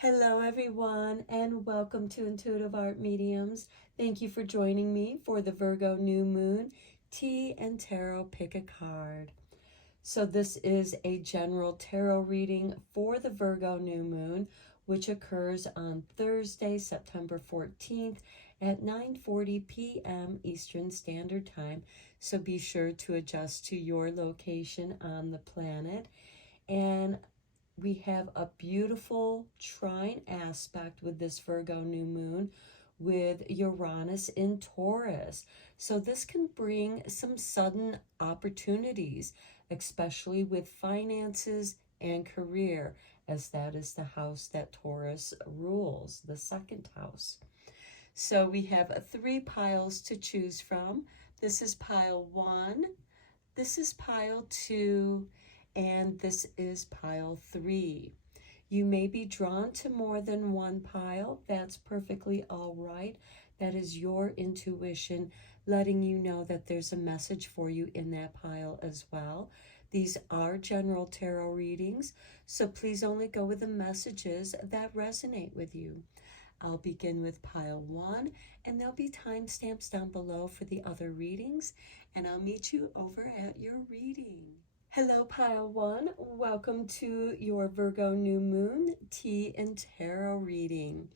Hello everyone and welcome to Intuitive Art Mediums. Thank you for joining me for the Virgo new moon tea and tarot pick a card. So this is a general tarot reading for the Virgo new moon, which occurs on Thursday, September 14th at 9:40 p.m. Eastern Standard Time. So be sure to adjust to your location on the planet. And we have a beautiful trine aspect with this Virgo new moon with Uranus in Taurus. So this can bring some sudden opportunities, especially with finances and career, as that is the house that Taurus rules, the second house. So we have three piles to choose from. This is pile 1, this is pile 2, and this is pile 3. You may be drawn to more than one pile. That's perfectly all right. That is your intuition letting you know that there's a message for you in that pile as well. These are general tarot readings, so please only go with the messages that resonate with you. I'll begin with pile 1, and there'll be timestamps down below for the other readings, and I'll meet you over at your reading. Hello, pile 1. Welcome to your Virgo new moon tea and tarot reading.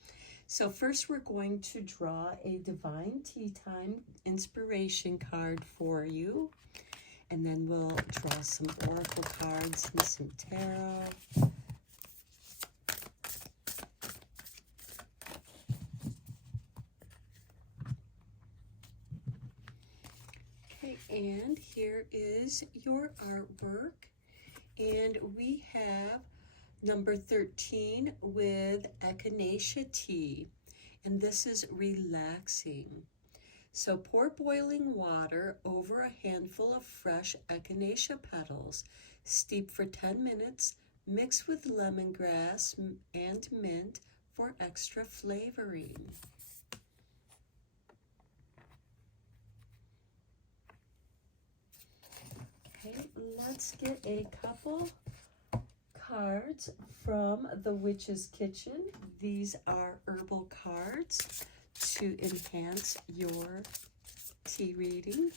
So first we're going to draw a divine tea time inspiration card for you, and then we'll draw some oracle cards and some tarot. And here is your artwork, and we have number 13 with echinacea tea, and this is relaxing. So pour boiling water over a handful of fresh echinacea petals, steep for 10 minutes, mix with lemongrass and mint for extra flavoring. Okay, let's get a couple cards from the Witch's Kitchen. These are herbal cards to enhance your tea reading.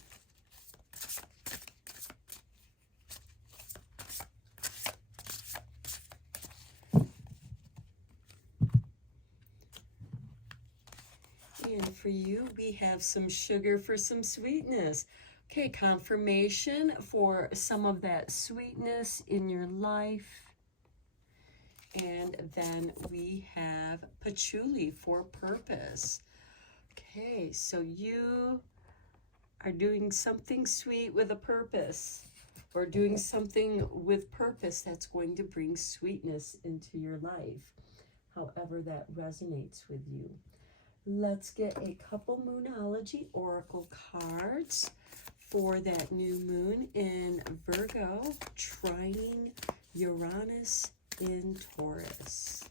And for you, we have some sugar for some sweetness. Okay, confirmation for some of that sweetness in your life. And then we have patchouli for purpose. Okay, so you are doing something sweet with a purpose, or doing something with purpose that's going to bring sweetness into your life, however that resonates with you. Let's get a couple Moonology oracle cards for that new moon in Virgo, trining Uranus in Taurus.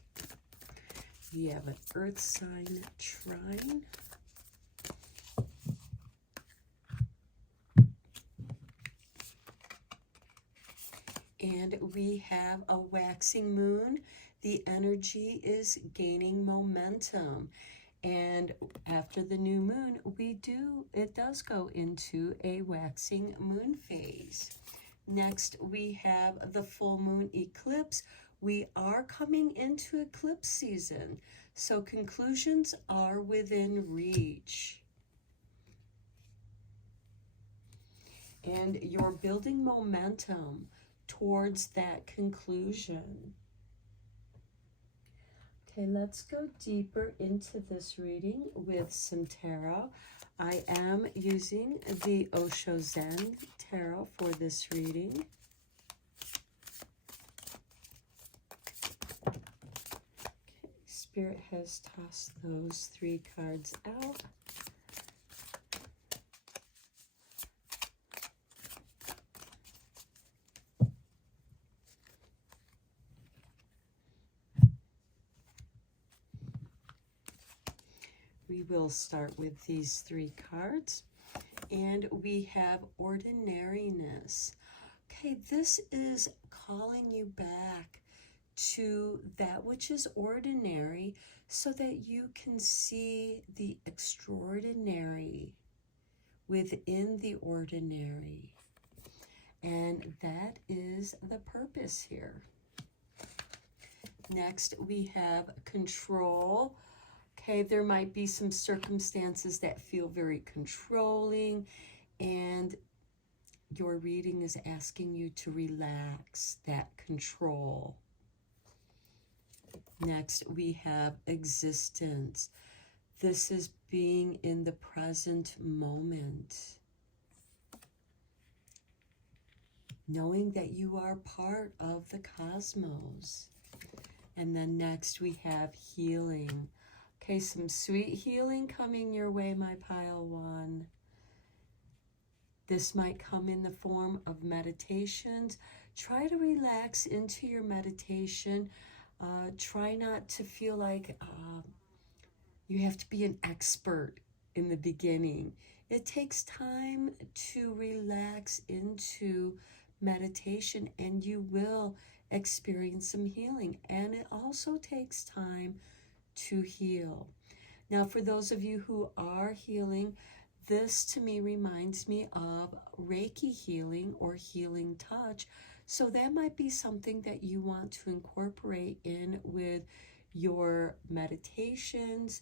We have an earth sign trine. And we have a waxing moon. The energy is gaining momentum. And after the new moon, it does go into a waxing moon phase. Next, we have the full moon eclipse. We are coming into eclipse season, so conclusions are within reach. And you're building momentum towards that conclusion. Okay, let's go deeper into this reading with some tarot. I am using the Osho Zen tarot for this reading. Okay, Spirit has tossed those 3 cards out. We will start with these 3 cards, and we have ordinariness. Okay, this is calling you back to that which is ordinary so that you can see the extraordinary within the ordinary. And that is the purpose here. Next, we have control. Okay, there might be some circumstances that feel very controlling, and your reading is asking you to relax that control. Next, we have existence. This is being in the present moment. Knowing that you are part of the cosmos. And then next we have healing. Okay, some sweet healing coming your way, my pile one. This might come in the form of meditations. Try to relax into your meditation. Try not to feel like you have to be an expert in the beginning. It takes time to relax into meditation, and you will experience some healing. And it also takes time to heal. Now, for those of you who are healing, this to me reminds me of Reiki healing or healing touch. So that might be something that you want to incorporate in with your meditations.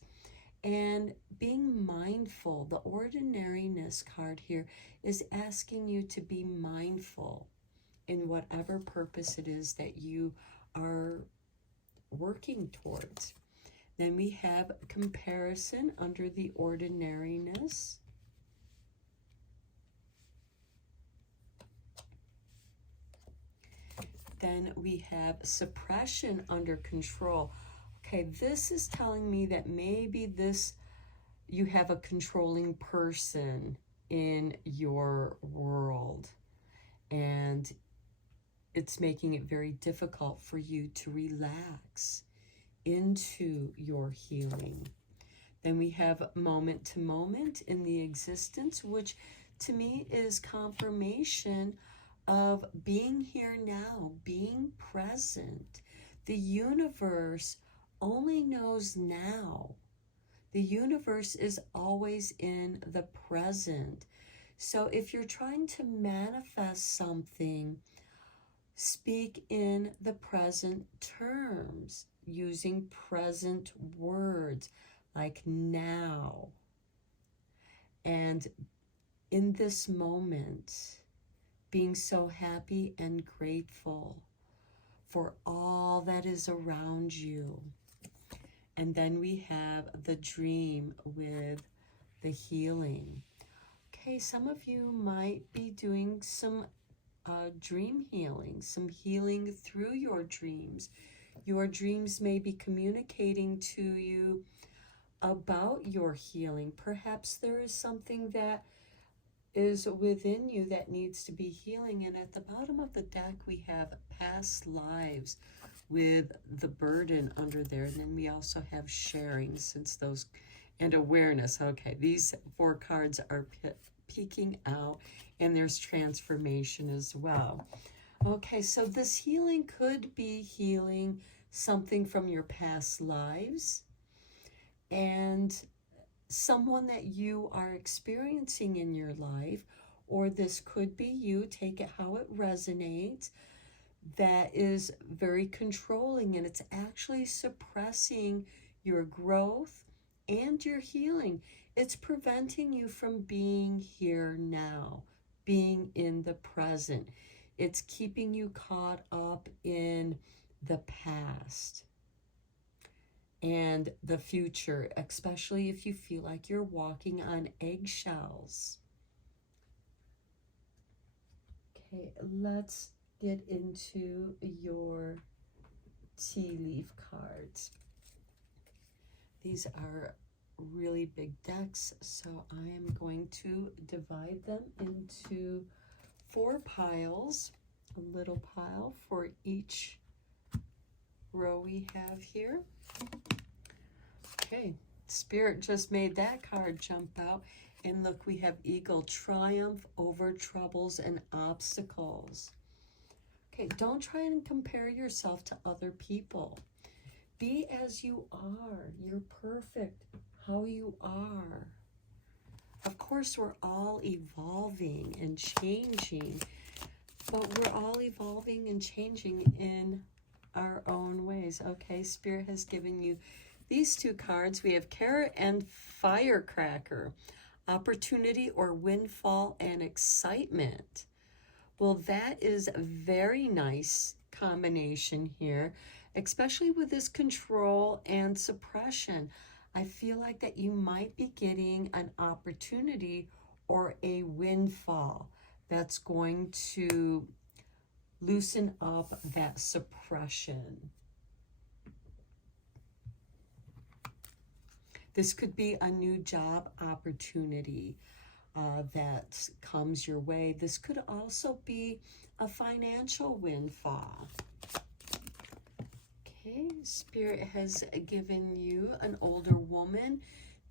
And being mindful, the ordinariness card here is asking you to be mindful in whatever purpose it is that you are working towards. Then we have comparison under the ordinariness. Then we have suppression under control. Okay, this is telling me that maybe you have a controlling person in your world, and it's making it very difficult for you to relax into your healing. Then we have moment to moment in the existence, which to me is confirmation of being here now, being present. The universe only knows now. The universe is always in the present. So if you're trying to manifest something, speak in the present terms, using present words like now. And in this moment, being so happy and grateful for all that is around you. And then we have the dream with the healing. Okay, some of you might be doing some dream healing, some healing through your dreams. Your dreams may be communicating to you about your healing. Perhaps there is something that is within you that needs to be healing. And at the bottom of the deck, we have past lives with the burden under there. And then we also have sharing, since those, and awareness. Okay, these 4 cards are peeking out, and there's transformation as well. Okay, so this healing could be healing something from your past lives and someone that you are experiencing in your life, or this could be you, take it how it resonates, that is very controlling, and it's actually suppressing your growth and your healing. It's preventing you from being here now, being in the present. It's keeping you caught up in the past and the future, especially if you feel like you're walking on eggshells. Okay, let's get into your tea leaf cards. These are really big decks, so I am going to divide them into 4 piles, a little pile for each row we have here. Okay, Spirit just made that card jump out, and look, we have Eagle, triumph over troubles and obstacles. Okay, don't try and compare yourself to other people. Be as you are. You're perfect how you are. Of course, we're all evolving and changing, but we're all evolving and changing in our own ways. Okay, Spirit has given you these two cards. We have Carrot and Firecracker. Opportunity or windfall and excitement. Well, that is a very nice combination here, especially with this control and suppression. I feel like that you might be getting an opportunity or a windfall that's going to loosen up that suppression. This could be a new job opportunity that comes your way. This could also be a financial windfall. Okay, Spirit has given you an older woman,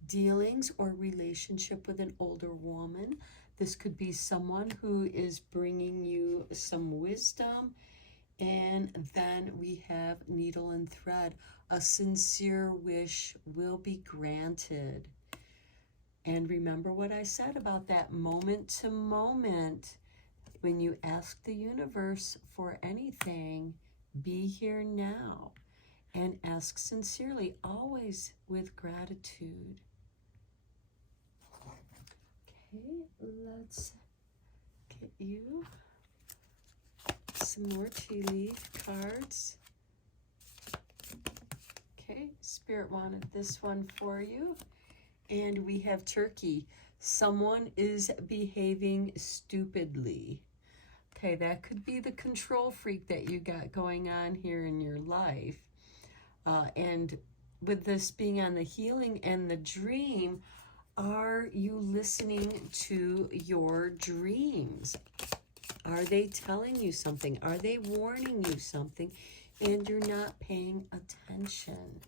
dealings or relationship with an older woman. This could be someone who is bringing you some wisdom. And then we have needle and thread. A sincere wish will be granted. And remember what I said about that moment to moment. When you ask the universe for anything, be here now and ask sincerely, always with gratitude. Okay, let's get you some more tea leaf cards. Okay, Spirit wanted this one for you. And we have Turkey. Someone is behaving stupidly. Okay, that could be the control freak that you got going on here in your life. And with this being on the healing and the dream, are you listening to your dreams? Are they telling you something? Are they warning you something? And you're not paying attention.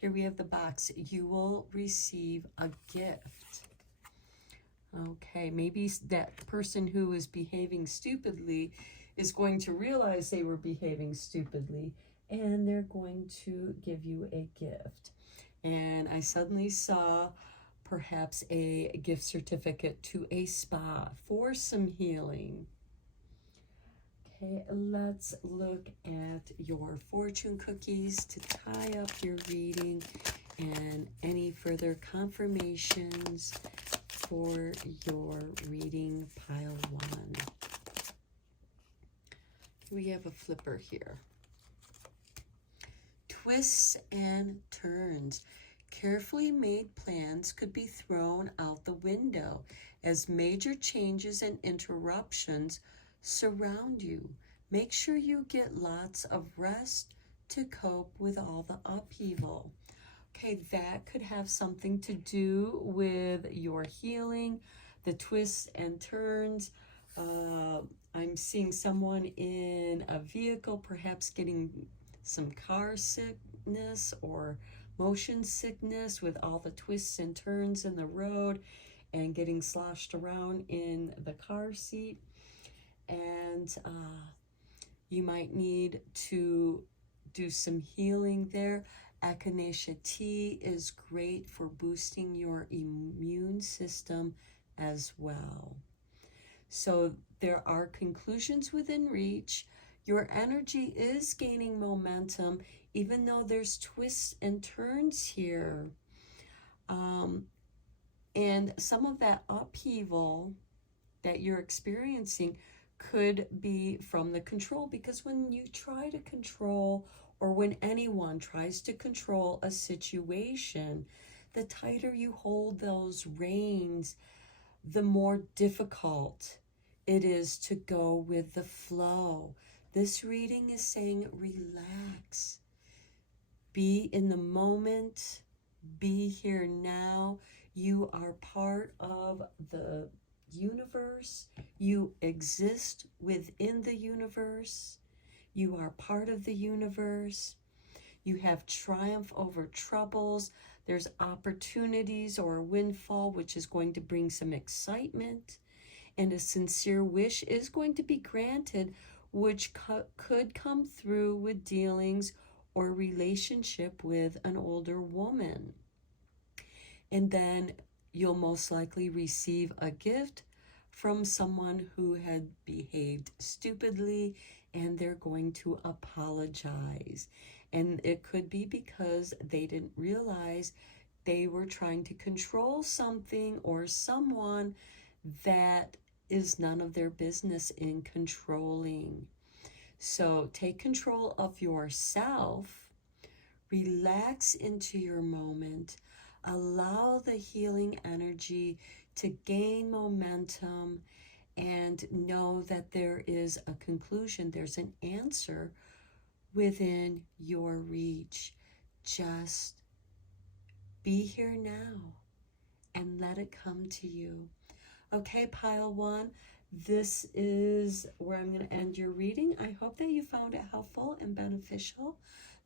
Here we have the box. You will receive a gift. Okay, maybe that person who is behaving stupidly is going to realize they were behaving stupidly, and they're going to give you a gift. And I suddenly saw perhaps a gift certificate to a spa for some healing. Okay, let's look at your fortune cookies to tie up your reading and any further confirmations for your reading pile 1. We have a flipper here. Twists and turns. Carefully made plans could be thrown out the window as major changes and interruptions surround you. Make sure you get lots of rest to cope with all the upheaval. Okay, that could have something to do with your healing, the twists and turns. I'm seeing someone in a vehicle, perhaps getting some car sickness or motion sickness with all the twists and turns in the road and getting sloshed around in the car seat. And you might need to do some healing there. Echinacea tea is great for boosting your immune system as well. So there are conclusions within reach. Your energy is gaining momentum, even though there's twists and turns here. And some of that upheaval that you're experiencing could be from the control, because when you try to control, or when anyone tries to control a situation, the tighter you hold those reins, the more difficult it is to go with the flow. This reading is saying relax, be in the moment, be here now. You are part of the universe. You exist within the universe. You are part of the universe. You have triumph over troubles. There's opportunities or a windfall, which is going to bring some excitement. And a sincere wish is going to be granted which could come through with dealings or relationship with an older woman. And then you'll most likely receive a gift from someone who had behaved stupidly, and they're going to apologize. And it could be because they didn't realize they were trying to control something or someone that is none of their business in controlling. So take control of yourself, relax into your moment, allow the healing energy to gain momentum, and know that there is a conclusion, there's an answer within your reach. Just be here now and let it come to you. Okay, pile one, this is where I'm going to end your reading. I hope that you found it helpful and beneficial.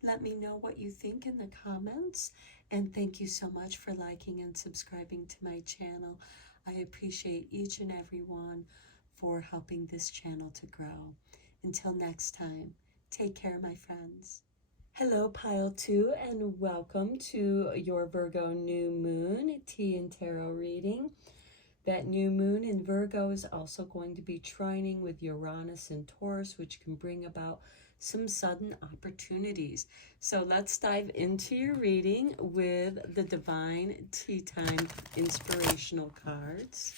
Let me know what you think in the comments. And thank you so much for liking and subscribing to my channel. I appreciate each and every one for helping this channel to grow. Until next time, take care, my friends. Hello, pile two, and welcome to your Virgo new moon tea and tarot reading. That new moon in Virgo is also going to be trining with Uranus and Taurus, which can bring about some sudden opportunities. So let's dive into your reading with the Divine Tea Time inspirational cards.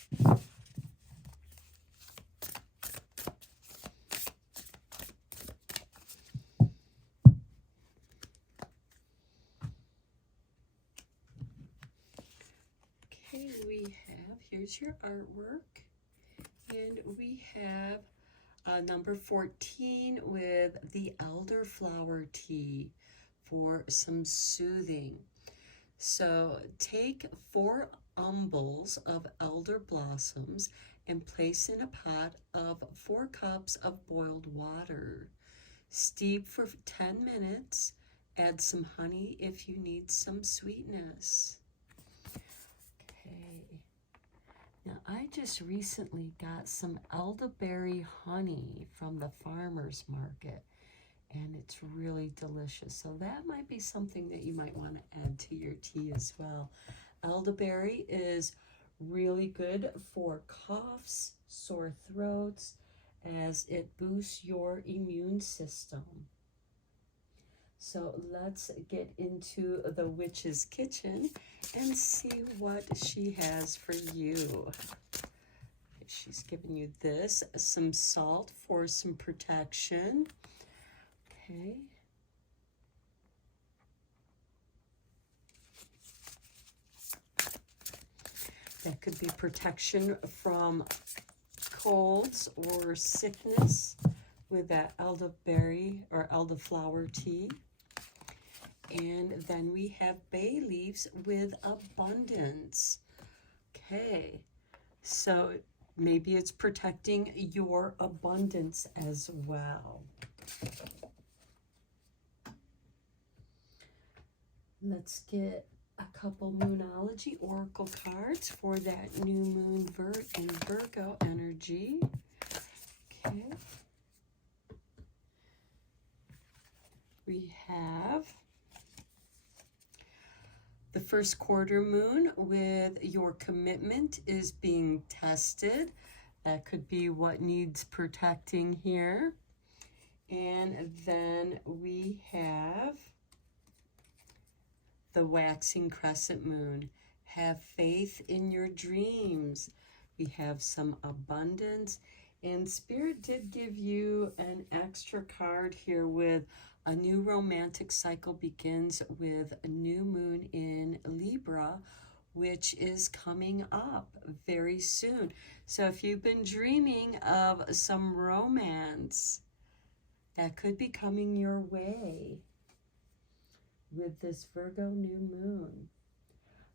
Okay, here's your artwork, and we have number 14 with the elderflower tea for some soothing. So take 4 umbels of elder blossoms and place in a pot of 4 cups of boiled water. Steep for 10 minutes. Add some honey if you need some sweetness. Now, I just recently got some elderberry honey from the farmer's market, and it's really delicious. So that might be something that you might want to add to your tea as well. Elderberry is really good for coughs, sore throats, as it boosts your immune system. So let's get into the witch's kitchen and see what she has for you. She's giving you this, some salt for some protection. Okay. That could be protection from colds or sickness with that elderberry or elderflower tea. And then we have bay leaves with abundance. Okay, so maybe it's protecting your abundance as well. Let's get a couple Moonology Oracle cards for that new moon in Virgo energy. Okay. We have the first quarter moon with your commitment is being tested. That could be what needs protecting here. And then we have the waxing crescent moon. Have faith in your dreams. We have some abundance. And Spirit did give you an extra card here with a new romantic cycle begins with a new moon in Libra, which is coming up very soon. So if you've been dreaming of some romance, that could be coming your way with this Virgo new moon.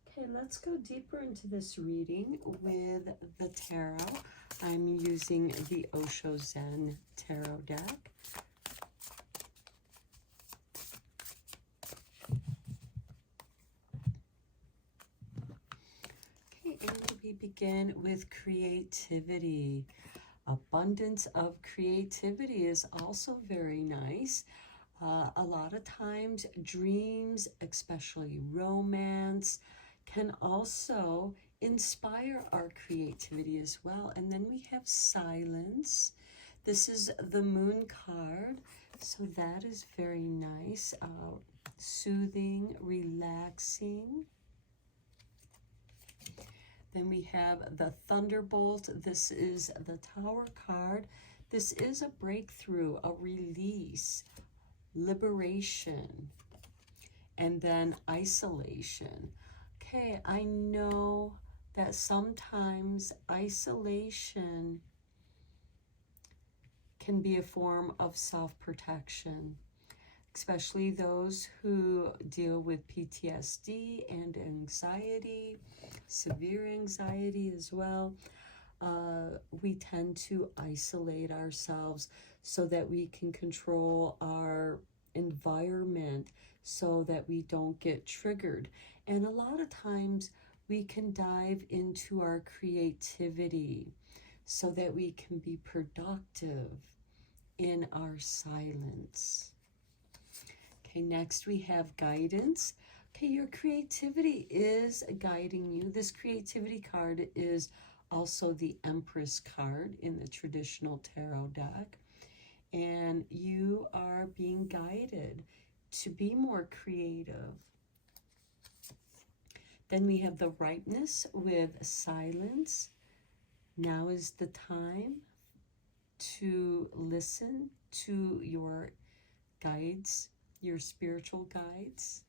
Okay, let's go deeper into this reading with the tarot. I'm using the Osho Zen tarot deck. Okay, and we begin with creativity. Abundance of creativity is also very nice. A lot of times dreams, especially romance, can also inspire our creativity as well. And then we have silence. This is the moon card, so that is very nice, soothing, relaxing. Then we have the Thunderbolt. This is the Tower card. This is a breakthrough, a release, liberation, and then isolation. Okay, I know that sometimes isolation can be a form of self-protection, especially those who deal with PTSD and anxiety, severe anxiety as well. We tend to isolate ourselves so that we can control our environment so that we don't get triggered. And a lot of times we can dive into our creativity so that we can be productive in our silence. Okay, next we have guidance. Okay, your creativity is guiding you. This creativity card is also the Empress card in the traditional tarot deck. And you are being guided to be more creative. Then we have the Ripeness with silence. Now is the time to listen to your guides, your spiritual guides.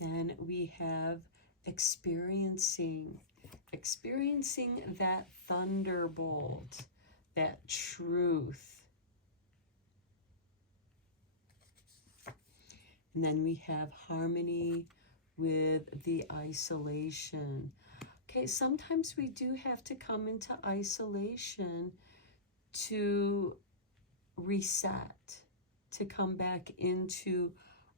Then we have experiencing that thunderbolt, that truth. And then we have harmony with the isolation. Okay, sometimes we do have to come into isolation to reset, to come back into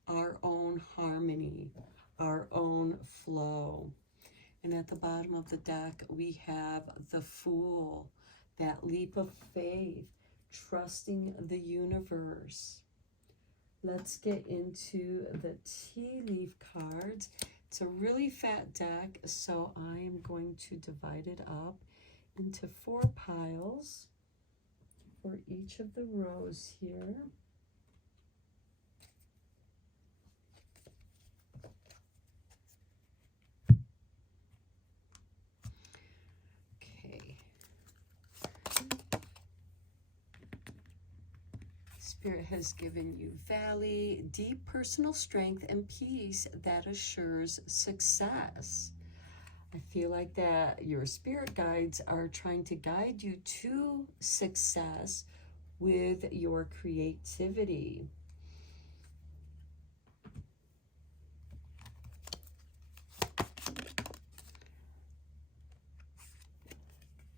our own harmony, our own flow. And at the bottom of the deck, we have the Fool, that leap of faith, trusting the universe. Let's get into the tea leaf cards. It's a really fat deck, so I am going to divide it up into 4 piles for each of the rows here. Spirit has given you Valley, deep personal strength and peace that assures success. I feel like that your spirit guides are trying to guide you to success with your creativity.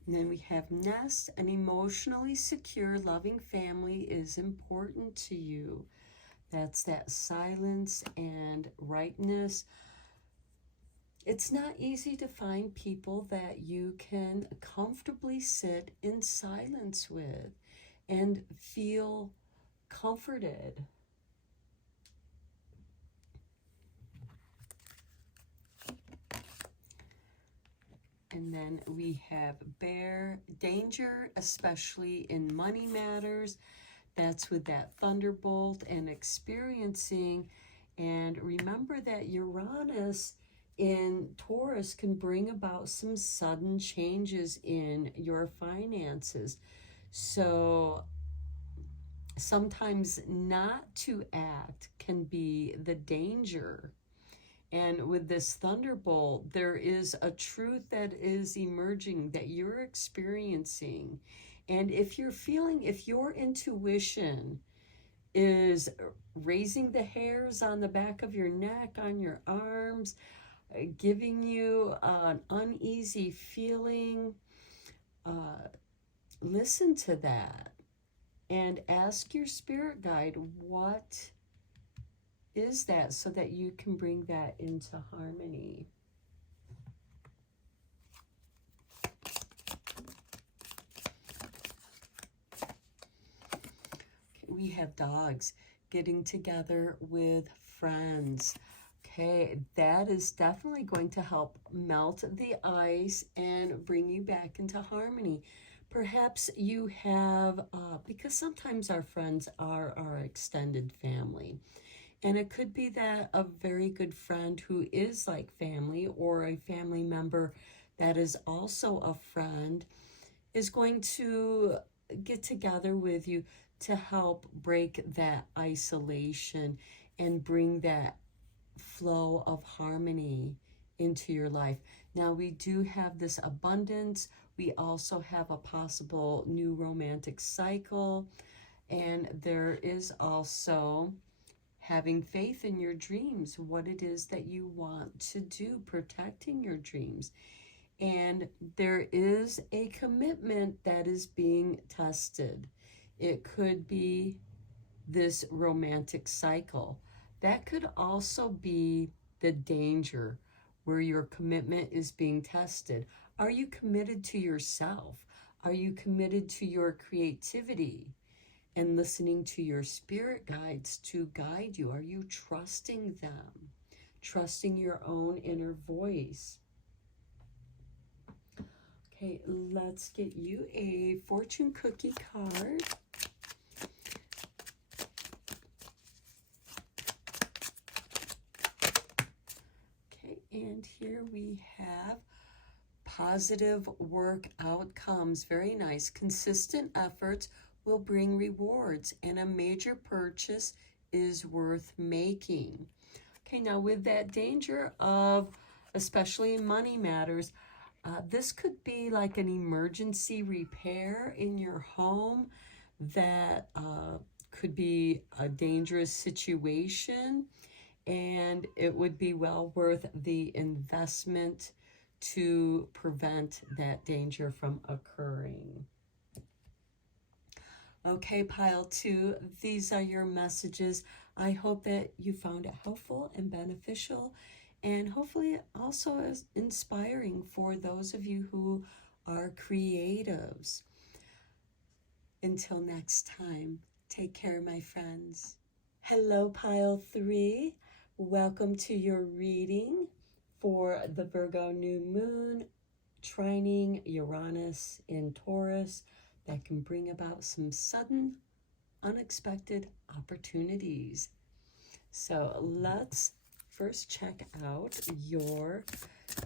And then we have Nest. An emotionally secure, loving family is important to you. That's that silence and rightness. It's not easy to find people that you can comfortably sit in silence with and feel comforted. And then we have Bear, danger, especially in money matters. That's with that thunderbolt and experiencing. And remember that Uranus in Taurus can bring about some sudden changes in your finances. So sometimes not to act can be the danger. And with this thunderbolt, there is a truth that is emerging that you're experiencing. And if you're feeling, if your intuition is raising the hairs on the back of your neck, on your arms, giving you an uneasy feeling, listen to that and ask your spirit guide, what is that, so that you can bring that into harmony. we have dogs getting together with friends. Okay, that is definitely going to help melt the ice and bring you back into harmony. Perhaps you have, because sometimes our friends are our extended family. And it could be that a very good friend who is like family, or a family member that is also a friend, is going to get together with you to help break that isolation and bring that flow of harmony into your life. Now, we do have this abundance. We also have a possible new romantic cycle. And there is also having faith in your dreams, what it is that you want to do, protecting your dreams. And there is a commitment that is being tested. It could be this romantic cycle. That could also be the danger where your commitment is being tested. Are you committed to yourself? Are you committed to your creativity and listening to your spirit guides to guide you? Are you trusting them? Trusting your own inner voice? Okay, let's get you a fortune cookie card. Okay, and here we have positive work outcomes. Very nice. Consistent efforts will bring rewards, and a major purchase is worth making. Okay, now with that danger of, especially in money matters, this could be like an emergency repair in your home that could be a dangerous situation, and it would be well worth the investment to prevent that danger from occurring. Okay, pile 2, these are your messages. I hope that you found it helpful and beneficial, and hopefully also as inspiring for those of you who are creatives. Until next time, take care, my friends. Hello, pile 3. Welcome to your reading for the Virgo new moon trining Uranus in Taurus that can bring about some sudden, unexpected opportunities. So let's first check out your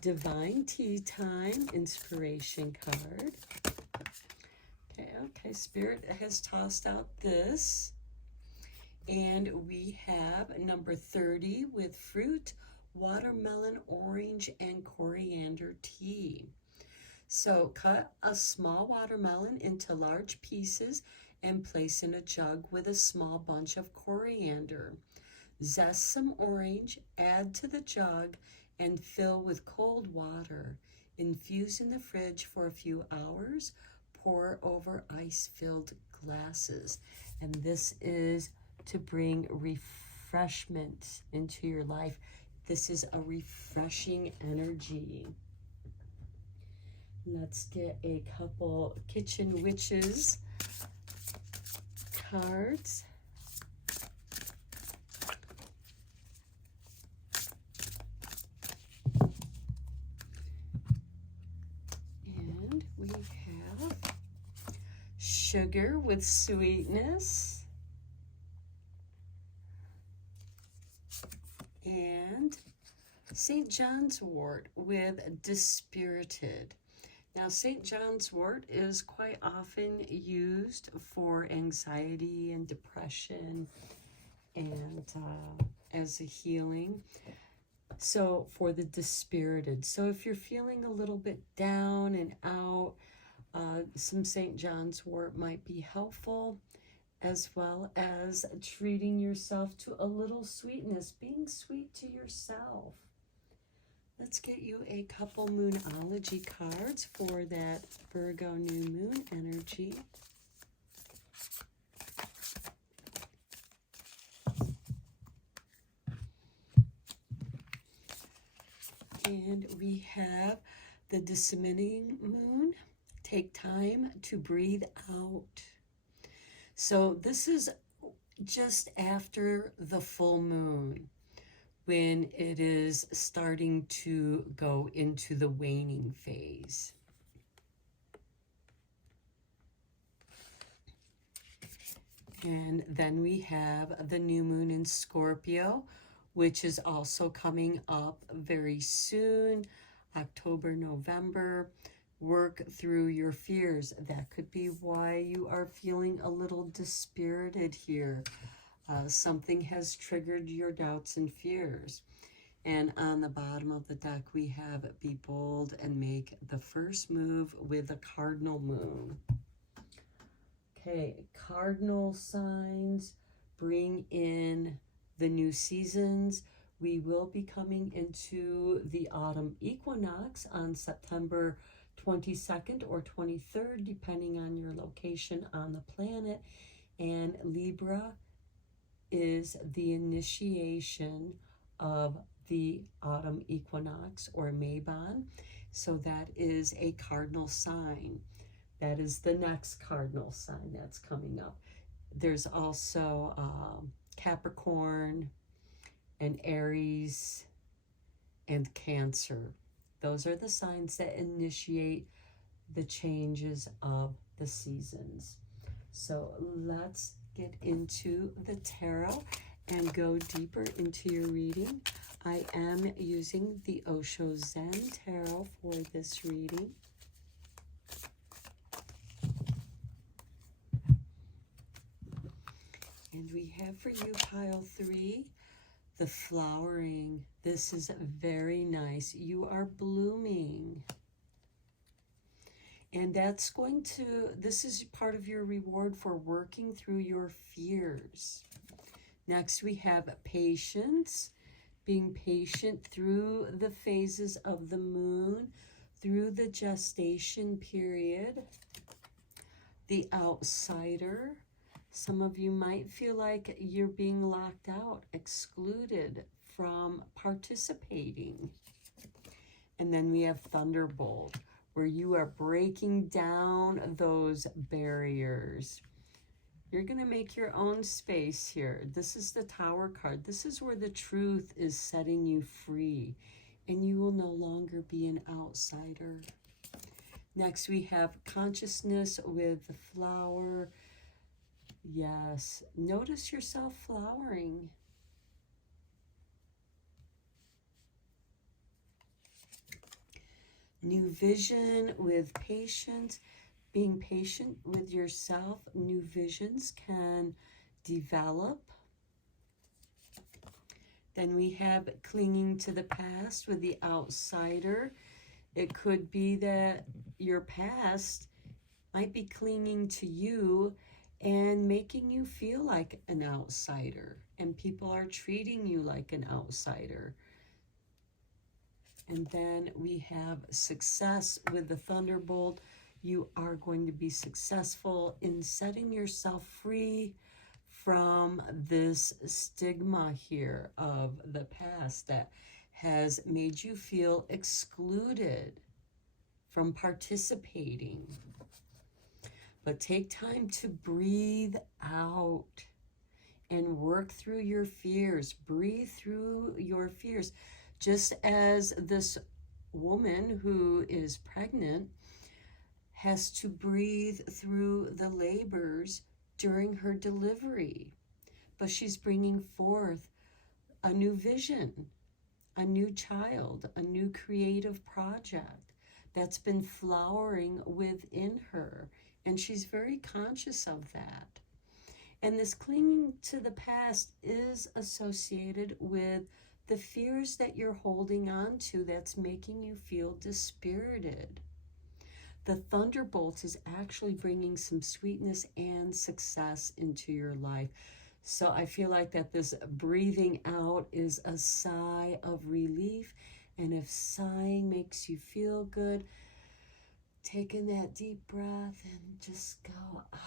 Divine Tea Time inspiration card. Okay, Spirit has tossed out this. And we have number 30 with fruit, watermelon, orange, and coriander tea. So cut a small watermelon into large pieces and place in a jug with a small bunch of coriander. Zest some orange, add to the jug, and fill with cold water. Infuse in the fridge for a few hours. Pour over ice-filled glasses. And this is to bring refreshment into your life. This is a refreshing energy. Let's get a couple Kitchen Witches cards. And we have Sugar with Sweetness. And St. John's wort with Dispirited. Now, St. John's wort is quite often used for anxiety and depression and as a healing. So for the dispirited. So if you're feeling a little bit down and out, some St. John's wort might be helpful, as well as treating yourself to a little sweetness, being sweet to yourself. Let's get you a couple Moonology cards for that Virgo new moon energy. And we have the Disseminating Moon. Take time to breathe out. So this is just after the full moon, when it is starting to go into the waning phase. And then we have the new moon in Scorpio, which is also coming up very soon, October, November. Work through your fears. That could be why you are feeling a little dispirited here. Something has triggered your doubts and fears. And on the bottom of the deck, we have be bold and make the first move with a cardinal moon. Okay, cardinal signs bring in the new seasons. We will be coming into the autumn equinox on September 22nd or 23rd, depending on your location on the planet. And Libra is the initiation of the autumn equinox or Mabon. So that is a cardinal sign. That is the next cardinal sign that's coming up. There's also Capricorn and Aries and Cancer. Those are the signs that initiate the changes of the seasons. So let's get into the tarot and go deeper into your reading. I am using the Osho Zen Tarot for this reading. And we have for you pile 3, the flowering. This is very nice. You are blooming. And that's this is part of your reward for working through your fears. Next, we have patience, being patient through the phases of the moon, through the gestation period. The outsider. Some of you might feel like you're being locked out, excluded from participating. And then we have thunderbolt, where you are breaking down those barriers. You're going to make your own space here. This is the Tower card. This is where the truth is setting you free, and you will no longer be an outsider. Next, we have consciousness with the flower. Yes, notice yourself flowering. New vision with patience. Being patient with yourself, new visions can develop. Then we have clinging to the past with the outsider. It could be that your past might be clinging to you and making you feel like an outsider, and people are treating you like an outsider. And then we have success with the thunderbolt. You are going to be successful in setting yourself free from this stigma here of the past that has made you feel excluded from participating. But take time to breathe out and work through your fears. Breathe through your fears. Just as this woman who is pregnant has to breathe through the labors during her delivery. But she's bringing forth a new vision, a new child, a new creative project that's been flowering within her. And she's very conscious of that. And this clinging to the past is associated with the fears that you're holding on to that's making you feel dispirited. The thunderbolt is actually bringing some sweetness and success into your life. So I feel like that this breathing out is a sigh of relief. And if sighing makes you feel good, taking that deep breath and just go, ah.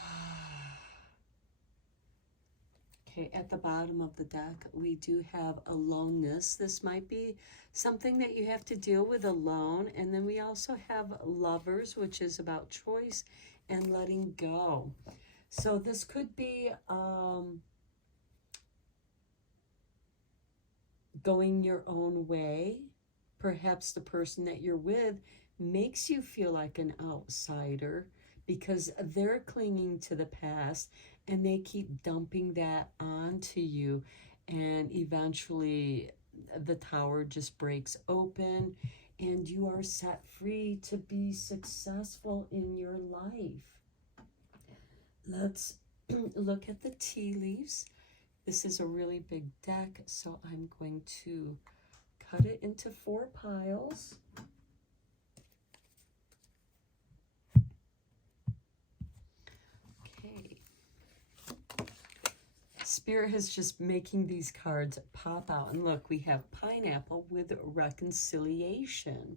Okay, at the bottom of the deck, we do have aloneness. This might be something that you have to deal with alone. And then we also have lovers, which is about choice and letting go. So this could be going your own way. Perhaps the person that you're with makes you feel like an outsider because they're clinging to the past and they keep dumping that onto you, and eventually the tower just breaks open and you are set free to be successful in your life. Let's look at the tea leaves. This is a really big deck, so I'm going to cut it into 4 piles. Okay. Spirit is just making these cards pop out. And look, we have pineapple with reconciliation.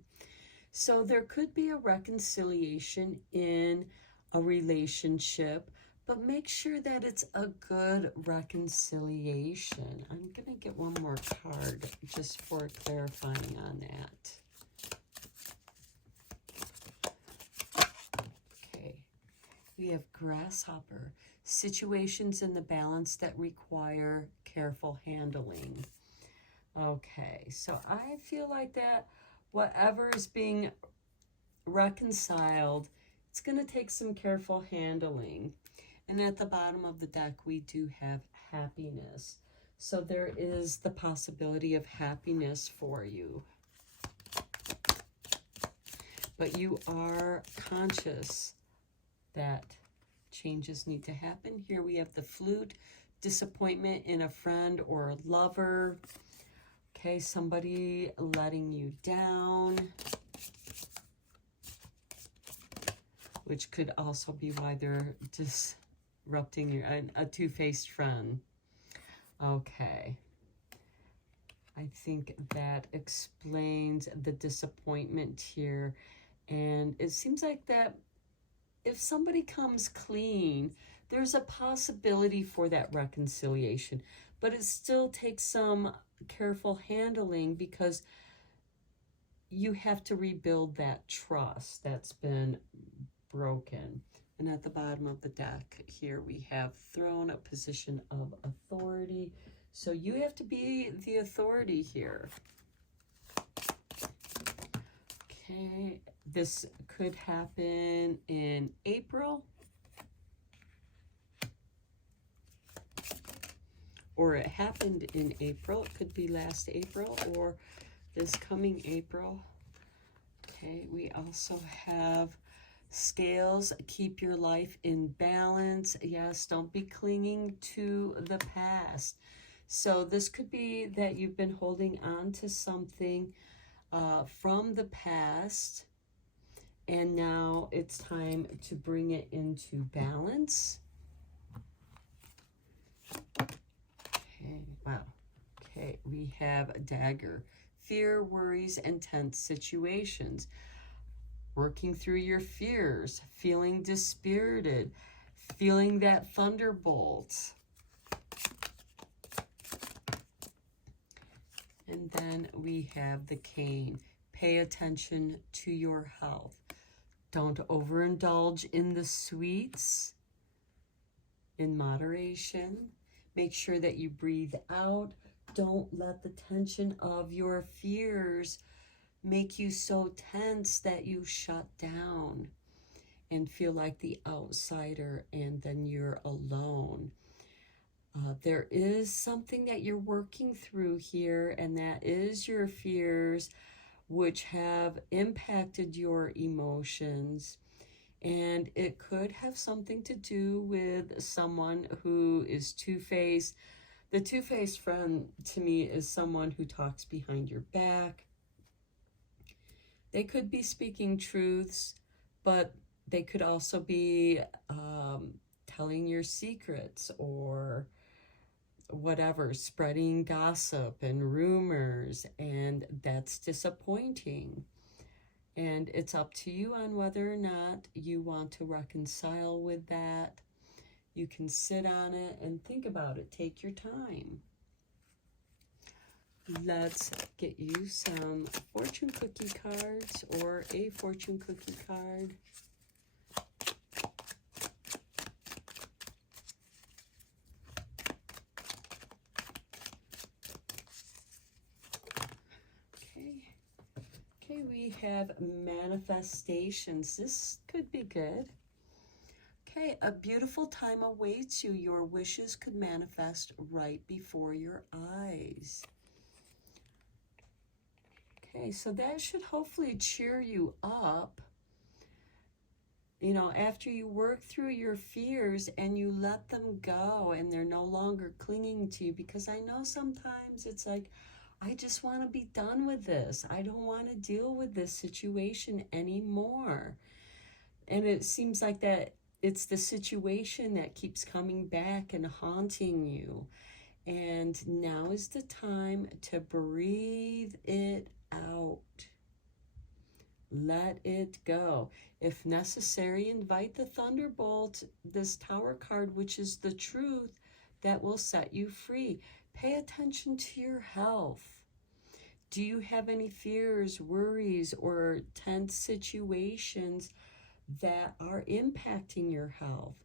So there could be a reconciliation in a relationship, but make sure that it's a good reconciliation. I'm going to get one more card just for clarifying on that. Okay, we have grasshopper. Situations in the balance that require careful handling. Okay, so I feel like that whatever is being reconciled, it's going to take some careful handling. And at the bottom of the deck, we do have happiness. So there is the possibility of happiness for you. But you are conscious that changes need to happen. Here we have the flute, disappointment in a friend or a lover. Okay, somebody letting you down, which could also be why they're disrupting a two-faced friend. Okay, I think that explains the disappointment here. And it seems like that if somebody comes clean, there's a possibility for that reconciliation, but it still takes some careful handling because you have to rebuild that trust that's been broken. And at the bottom of the deck here we have throne, a position of authority. So you have to be the authority here. Okay, this could happen in April, or it happened in April. It could be last April or this coming April. Okay, we also have scales. Keep your life in balance. Yes, don't be clinging to the past. So this could be that you've been holding on to something from the past, and now it's time to bring it into balance. Okay, wow. Okay, we have a dagger. Fear, worries, and tense situations. Working through your fears, feeling dispirited, feeling that thunderbolt. And then we have the cane. Pay attention to your health. Don't overindulge in the sweets. In moderation. Make sure that you breathe out. Don't let the tension of your fears make you so tense that you shut down and feel like the outsider, and then you're alone. There is something that you're working through here, and that is your fears, which have impacted your emotions. And it could have something to do with someone who is two-faced. The two-faced friend, to me, is someone who talks behind your back. They could be speaking truths, but they could also be telling your secrets or whatever, spreading gossip and rumors, and that's disappointing. And it's up to you on whether or not you want to reconcile with that. You can sit on it and think about it. Take your time. Let's get you some fortune cookie cards, or a fortune cookie card. we have manifestations. This could be good. Okay, a beautiful time awaits you. Your wishes could manifest right before your eyes. Okay, so that should hopefully cheer you up. You know, after you work through your fears and you let them go and they're no longer clinging to you, because I know sometimes it's like, I just want to be done with this. I don't want to deal with this situation anymore. And it seems like that it's the situation that keeps coming back and haunting you. And now is the time to breathe it out. Let it go. If necessary, invite the thunderbolt, this Tower card, which is the truth that will set you free. Pay attention to your health. Do you have any fears, worries, or tense situations that are impacting your health?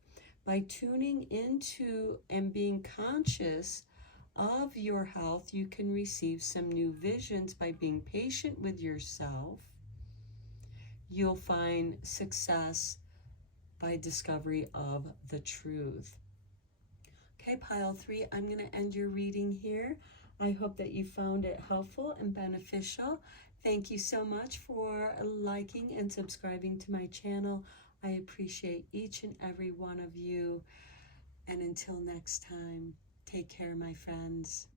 By tuning into and being conscious of your health, you can receive some new visions. By being patient with yourself, you'll find success by discovery of the truth. Okay, pile 3, I'm going to end your reading here. I hope that you found it helpful and beneficial. Thank you so much for liking and subscribing to my channel. I appreciate each and every one of you. And until next time, take care, my friends.